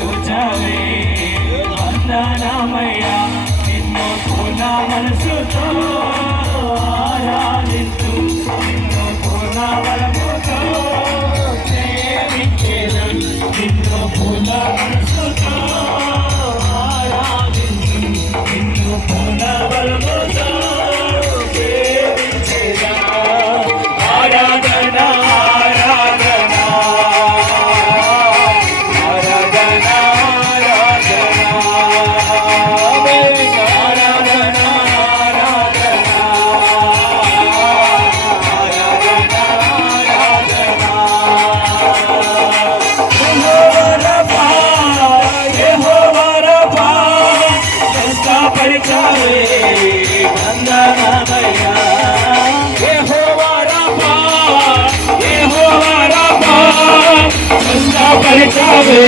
చూచాలి అందానమయ్యా నిన్ను నా మనసుతో పరిచావే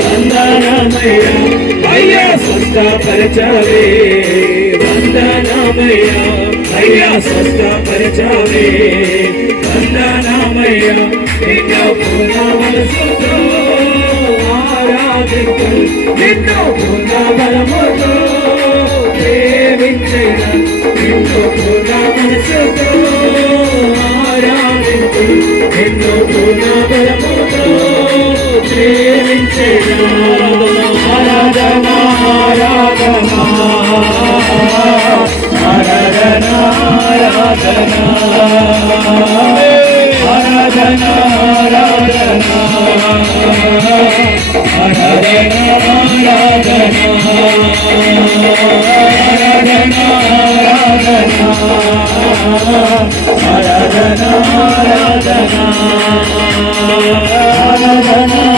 వందనమయ అయ్యా స్వస్థపరచావే వందనమయ అయ్యా స్వస్థపరచావే వందనమయ నిన్ను పూర్ణమనసుతో ఆరాధించు నిన్ను పూర్ణబలముతో ప్రేమించిన నిన్ను పూర్ణమనసుతో ఆరాధించు నిన్ను Aradhana, Aradhana, Aradhana.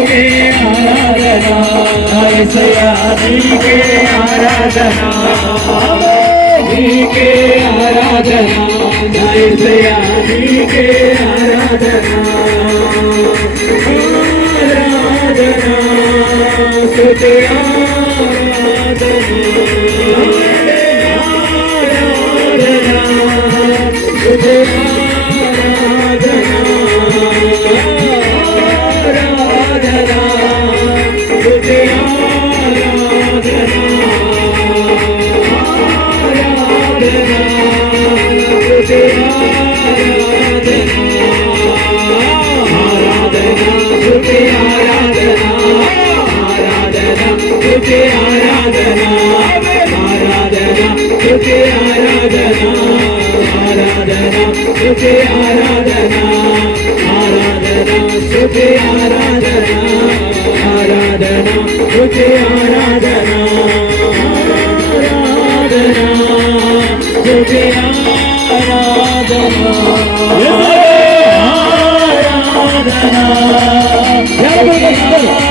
आराधना ऐसे हरि के आराधना हरि के आराधना ऐसे हरि के आराधना आराधना सुते आराधना आराधना सुते తుకే ఆరాధన ఆరాధన తుకే ఆరాధన ఆరాధన తుకే ఆరాధన ఆరాధన తుకే ఆరాధన ఆరాధన తుకే ఆరాధన ఆరాధన తుకే ఆరాధన ఆరాధన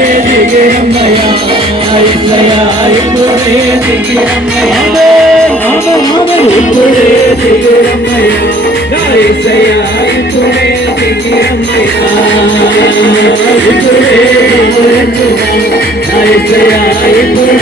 ఇప్పుడే దిగిరమ్మయ్యా ఇప్పుడే దిగిరమ్మయ్యా ఇప్పుడే దిగిరమ్మయ్యా ఐసయ్యా ఇప్పుడే ఇప్పుడే ఇప్పుడే ఇప్పుడే